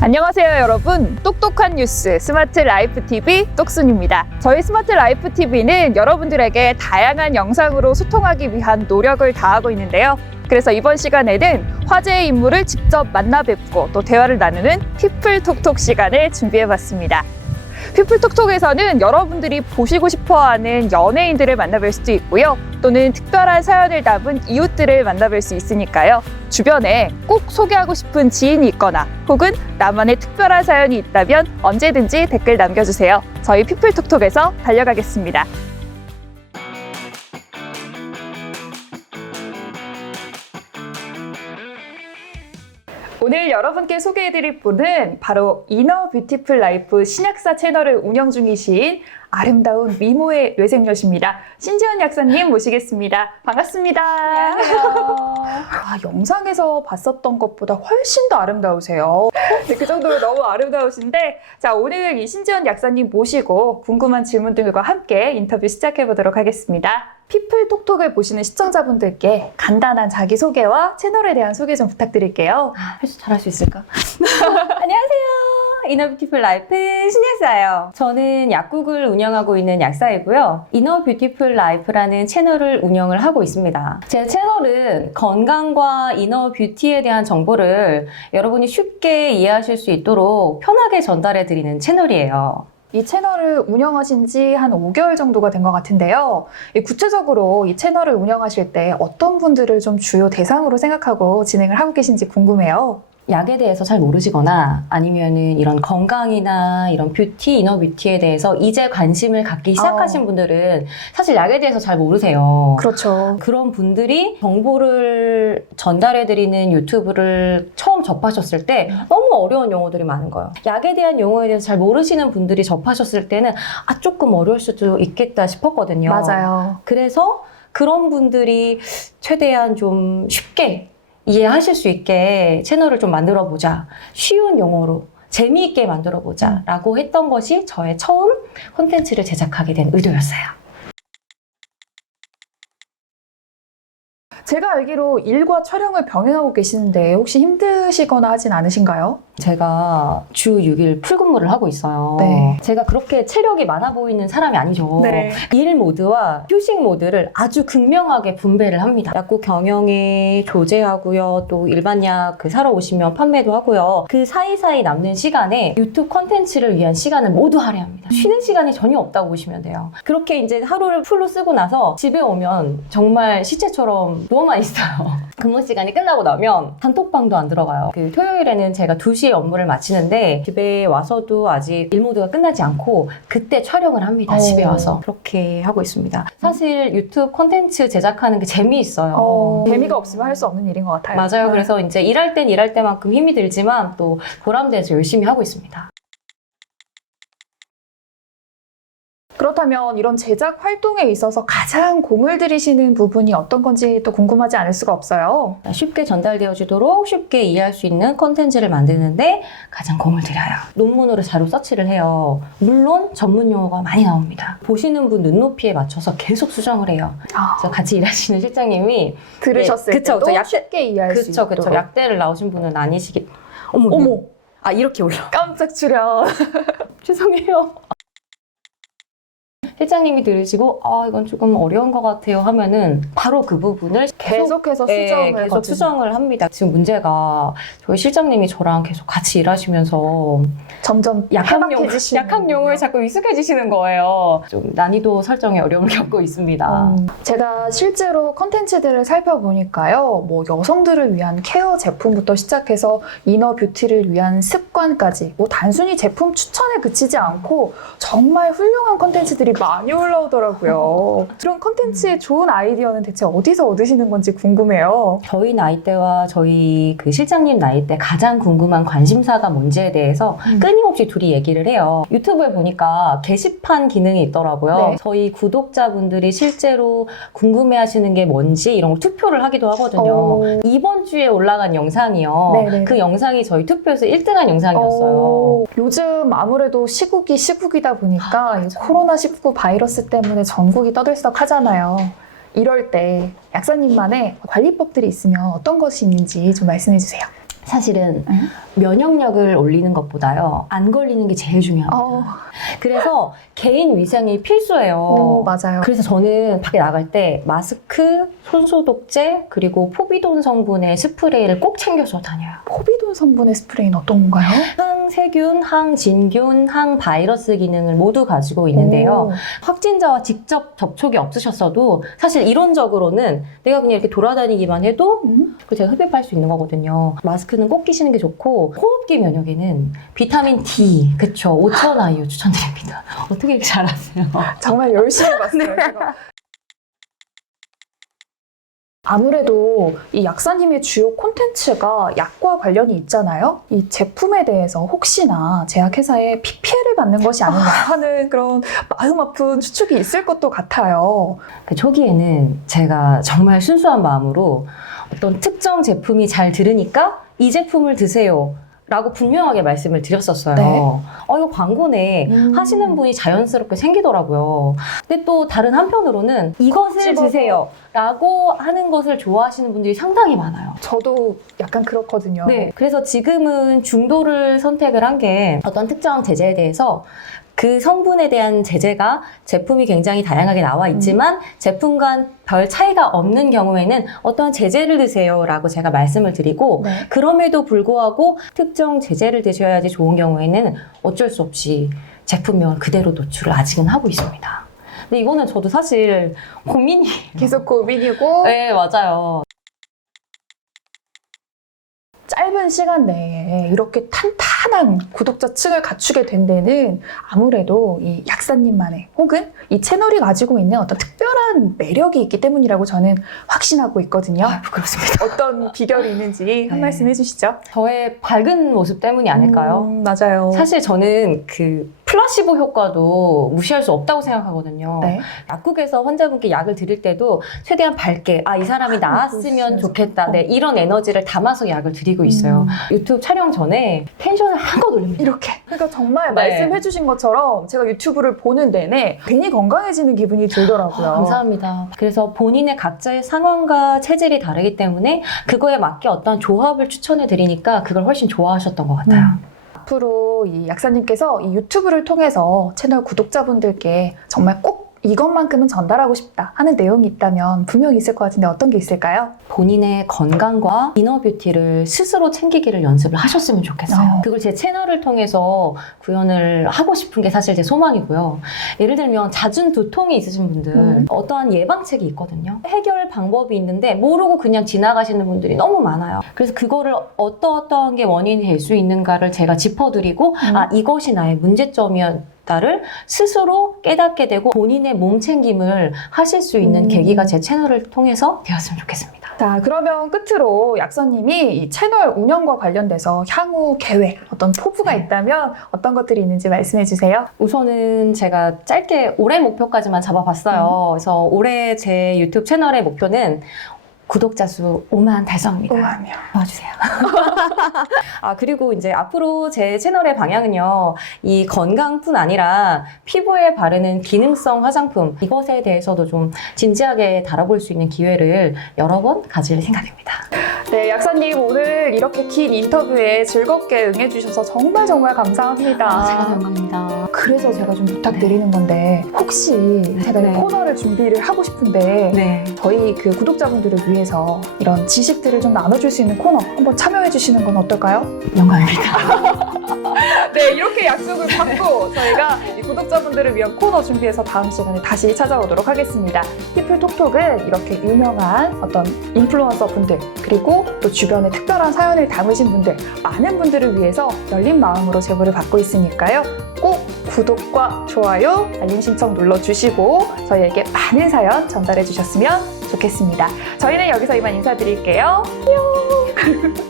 안녕하세요 여러분, 똑똑한 뉴스 스마트 라이프 TV 똑순입니다. 저희 스마트 라이프 TV는 여러분들에게 다양한 영상으로 소통하기 위한 노력을 다하고 있는데요. 그래서 이번 시간에는 화제의 인물을 직접 만나 뵙고 또 대화를 나누는 피플톡톡 시간을 준비해봤습니다. 피플톡톡에서는 여러분들이 보시고 싶어하는 연예인들을 만나뵐 수도 있고요. 또는 특별한 사연을 담은 이웃들을 만나뵐 수 있으니까요. 주변에 꼭 소개하고 싶은 지인이 있거나 혹은 나만의 특별한 사연이 있다면 언제든지 댓글 남겨주세요. 저희 피플톡톡에서 달려가겠습니다. 오늘 여러분께 소개해드릴 분은 바로 이너 뷰티풀 라이프 신약사 채널을 운영 중이신 아름다운 미모의 외생녀십니다. 신지연 약사님 모시겠습니다. 반갑습니다. 안녕하세요. 영상에서 봤었던 것보다 훨씬 더 아름다우세요. 네, 그 정도로 너무 아름다우신데, 자, 오늘 이 신지연 약사님 모시고 궁금한 질문들과 함께 인터뷰 시작해 보도록 하겠습니다. 피플톡톡을 보시는 시청자분들께 간단한 자기소개와 채널에 대한 소개 좀 부탁드릴게요. 잘할 수 있을까? 안녕하세요. 이너 뷰티풀 라이프 신약사예요. 저는 약국을 운영하고 있는 약사이고요. 이너 뷰티풀 라이프라는 채널을 운영을 하고 있습니다. 제 채널은 건강과 이너 뷰티에 대한 정보를 여러분이 쉽게 이해하실 수 있도록 편하게 전달해 드리는 채널이에요. 이 채널을 운영하신 지 한 5개월 정도가 된 것 같은데요. 구체적으로 이 채널을 운영하실 때 어떤 분들을 좀 주요 대상으로 생각하고 진행을 하고 계신지 궁금해요. 약에 대해서 잘 모르시거나 아니면은 이런 건강이나 이런 뷰티, 이너 뷰티에 대해서 이제 관심을 갖기 시작하신 분들은 사실 약에 대해서 잘 모르세요. 그렇죠. 그런 분들이 정보를 전달해드리는 유튜브를 처음 접하셨을 때 너무 어려운 용어들이 많은 거예요. 약에 대한 용어에 대해서 잘 모르시는 분들이 접하셨을 때는 조금 어려울 수도 있겠다 싶었거든요. 맞아요. 그래서 그런 분들이 최대한 좀 쉽게 이해하실 수 있게 채널을 좀 만들어 보자. 쉬운 용어로 재미있게 만들어 보자 라고 했던 것이 저의 처음 콘텐츠를 제작하게 된 의도였어요. 제가 알기로 일과 촬영을 병행하고 계시는데 혹시 힘드시거나 하진 않으신가요? 제가 주 6일 풀근무를 하고 있어요. 네. 제가 그렇게 체력이 많아 보이는 사람이 아니죠. 네. 일 모드와 휴식 모드를 아주 극명하게 분배를 합니다. 약국 경영에 조제하고요. 또 일반 약 사러 오시면 판매도 하고요. 그 사이사이 남는 시간에 유튜브 콘텐츠를 위한 시간을 모두 할애합니다. 쉬는 시간이 전혀 없다고 보시면 돼요. 그렇게 이제 하루를 풀로 쓰고 나서 집에 오면 정말 시체처럼 누워만 있어요. 근무 시간이 끝나고 나면 단톡방도 안 들어가요. 토요일에는 제가 2시에 업무를 마치는데 집에 와서도 아직 일 모드가 끝나지 않고 그때 촬영을 합니다. 집에 와서. 그렇게 하고 있습니다. 사실 유튜브 콘텐츠 제작하는 게 재미있어요. 재미가 없으면 할 수 없는 일인 것 같아요. 맞아요. 그래서 이제 일할 땐 일할 때만큼 힘이 들지만 또 보람돼서 열심히 하고 있습니다. 그렇다면 이런 제작 활동에 있어서 가장 공을 들이시는 부분이 어떤 건지 또 궁금하지 않을 수가 없어요. 쉽게 전달되어지도록 쉽게 이해할 수 있는 콘텐츠를 만드는데 가장 공을 들여요. 논문으로 자료 서치를 해요. 물론 전문 용어가 많이 나옵니다. 보시는 분 눈높이에 맞춰서 계속 수정을 해요. 그래서 같이 일하시는 실장님이 들으셨을 그쵸, 때도 약대, 쉽게 이해할 수 있도록. 그쵸. 약대를 나오신 분은 아니시기. 어머. 이렇게 올라. 깜짝 출연. 죄송해요. 실장님이 들으시고 이건 조금 어려운 것 같아요 하면은 바로 그 부분을 계속해서 계속 수정을 합니다. 지금 문제가 저희 실장님이 저랑 계속 같이 일하시면서 점점 약한 용어에 자꾸 익숙해지시는 거예요. 좀 난이도 설정에 어려움을 겪고 있습니다. 제가 실제로 컨텐츠들을 살펴보니까요, 뭐 여성들을 위한 케어 제품부터 시작해서 이너 뷰티를 위한 습관까지 뭐 단순히 제품 추천에 그치지 않고 정말 훌륭한 컨텐츠들이 많이 올라오더라고요. 그런 컨텐츠의 좋은 아이디어는 대체 어디서 얻으시는 건지 궁금해요. 저희 나이대와 저희 실장님 나이대 가장 궁금한 관심사가 뭔지에 대해서 끊임없이 둘이 얘기를 해요. 유튜브에 보니까 게시판 기능이 있더라고요. 네. 저희 구독자분들이 실제로 궁금해하시는 게 뭔지 이런 걸 투표를 하기도 하거든요. 이번 주에 올라간 영상이요. 네네. 그 영상이 저희 투표에서 1등한 영상이었어요. 요즘 아무래도 시국이다 보니까 이 코로나19 바이러스 때문에 전국이 떠들썩하잖아요. 이럴 때 약사님만의 관리법들이 있으면 어떤 것이 있는지 좀 말씀해 주세요. 사실은 면역력을 올리는 것보다요, 안 걸리는 게 제일 중요합니다. 그래서 개인 위생이 필수예요. 맞아요. 그래서 저는 밖에 나갈 때 마스크, 손소독제, 그리고 포비돈 성분의 스프레이를 꼭 챙겨서 다녀요. 포비돈 성분의 스프레이는 어떤 건가요? 항세균, 항진균, 항바이러스 기능을 모두 가지고 있는데요. 확진자와 직접 접촉이 없으셨어도 사실 이론적으로는 내가 그냥 이렇게 돌아다니기만 해도 제가 흡입할 수 있는 거거든요. 마스크는 꼭 끼시는 게 좋고, 호흡기 면역에는 비타민 D, 그쵸, 5000IU 추천드립니다. 어떻게 이렇게 잘하세요? 정말 열심히 봤어요. 제가. 아무래도 이 약사님의 주요 콘텐츠가 약과 관련이 있잖아요. 이 제품에 대해서 혹시나 제약회사에 피해를 받는 것이 아니냐 하는 그런 마음 아픈 추측이 있을 것도 같아요. 그 초기에는 제가 정말 순수한 마음으로 어떤 특정 제품이 잘 들으니까 이 제품을 드세요 라고 분명하게 말씀을 드렸었어요. 네. 이거 광고네 하시는 분이 자연스럽게 생기더라고요. 근데 또 다른 한편으로는 이것을 드세요 라고 하는 것을 좋아하시는 분들이 상당히 많아요. 저도 약간 그렇거든요. 네, 그래서 지금은 중도를 선택을 한 게 어떤 특정 제재에 대해서 그 성분에 대한 제재가 제품이 굉장히 다양하게 나와 있지만 제품간 별 차이가 없는 경우에는 어떠한 제재를 드세요 라고 제가 말씀을 드리고, 네. 그럼에도 불구하고 특정 제재를 드셔야지 좋은 경우에는 어쩔 수 없이 제품명을 그대로 노출을 아직은 하고 있습니다. 근데 이거는 저도 사실 고민이에요. 계속 고민이고 네, 맞아요. 짧은 시간 내에 이렇게 탄탄한 구독자층을 갖추게 된 데는 아무래도 이 약사님만의 혹은 이 채널이 가지고 있는 어떤 특별한 매력이 있기 때문이라고 저는 확신하고 있거든요. 부끄럽습니다. 어떤 비결이 있는지 한 네. 말씀 해주시죠. 저의 밝은 모습 때문이 아닐까요? 맞아요. 사실 저는 그 플라시보 효과도 무시할 수 없다고 생각하거든요. 네. 약국에서 환자분께 약을 드릴 때도 최대한 밝게 이 사람이 나았으면 좋겠다. 네, 이런 에너지를 담아서 약을 드리고 있어요. 유튜브 촬영 전에 텐션을 한껏 올립니다. 이렇게. 그러니까 정말 네. 말씀해주신 것처럼 제가 유튜브를 보는 내내 괜히 건강해지는 기분이 들더라고요. 감사합니다. 그래서 본인의 각자의 상황과 체질이 다르기 때문에 그거에 맞게 어떤 조합을 추천해 드리니까 그걸 훨씬 좋아하셨던 것 같아요. 앞으로 이 약사님께서 이 유튜브를 통해서 채널 구독자분들께 정말 꼭 이것만큼은 전달하고 싶다 하는 내용이 있다면 분명히 있을 것 같은데 어떤 게 있을까요? 본인의 건강과 이너 뷰티를 스스로 챙기기를 연습을 하셨으면 좋겠어요. 어. 그걸 제 채널을 통해서 구현을 하고 싶은 게 사실 제 소망이고요. 예를 들면 잦은 두통이 있으신 분들 어떠한 예방책이 있거든요. 해결 방법이 있는데 모르고 그냥 지나가시는 분들이 너무 많아요. 그래서 그거를 어떠한 게 원인이 될 수 있는가를 제가 짚어드리고 이것이 나의 문제점이었다를 스스로 깨닫게 되고 본인의 몸 챙김을 하실 수 있는 계기가 제 채널을 통해서 되었으면 좋겠습니다. 자, 그러면 끝으로 약사님이 이 채널 운영과 관련돼서 향후 계획, 어떤 포부가 있다면 어떤 것들이 있는지 말씀해 주세요. 우선은 제가 짧게 올해 목표까지만 잡아봤어요. 그래서 올해 제 유튜브 채널의 목표는 구독자 수 5만 달성입니다. 5만이요. 도와주세요. 그리고 이제 앞으로 제 채널의 방향은요, 이 건강뿐 아니라 피부에 바르는 기능성 화장품, 이것에 대해서도 좀 진지하게 다뤄볼 수 있는 기회를 여러 번 가질 생각입니다. 네, 약사님 오늘 이렇게 긴 인터뷰에 즐겁게 응해주셔서 정말 감사합니다. 제가 영광입니다. 그래서 제가 좀 부탁드리는 건데 혹시 제가 이 코너를 준비를 하고 싶은데 네. 저희 그 구독자분들을 위해서 이런 지식들을 좀 나눠줄 수 있는 코너 한번 참여해 주시는 건 어떨까요? 영광입니다. 네, 이렇게 약속을 받고 저희가 이 구독자분들을 위한 코너 준비해서 다음 시간에 다시 찾아오도록 하겠습니다. 피플톡톡은 이렇게 유명한 어떤 인플루언서 분들 그리고 또 주변에 특별한 사연을 담으신 분들 많은 분들을 위해서 열린 마음으로 제보를 받고 있으니까요. 꼭 구독과 좋아요, 알림 신청 눌러주시고 저희에게 많은 사연 전달해 주셨으면 좋겠습니다. 저희는 여기서 이만 인사드릴게요. 안녕!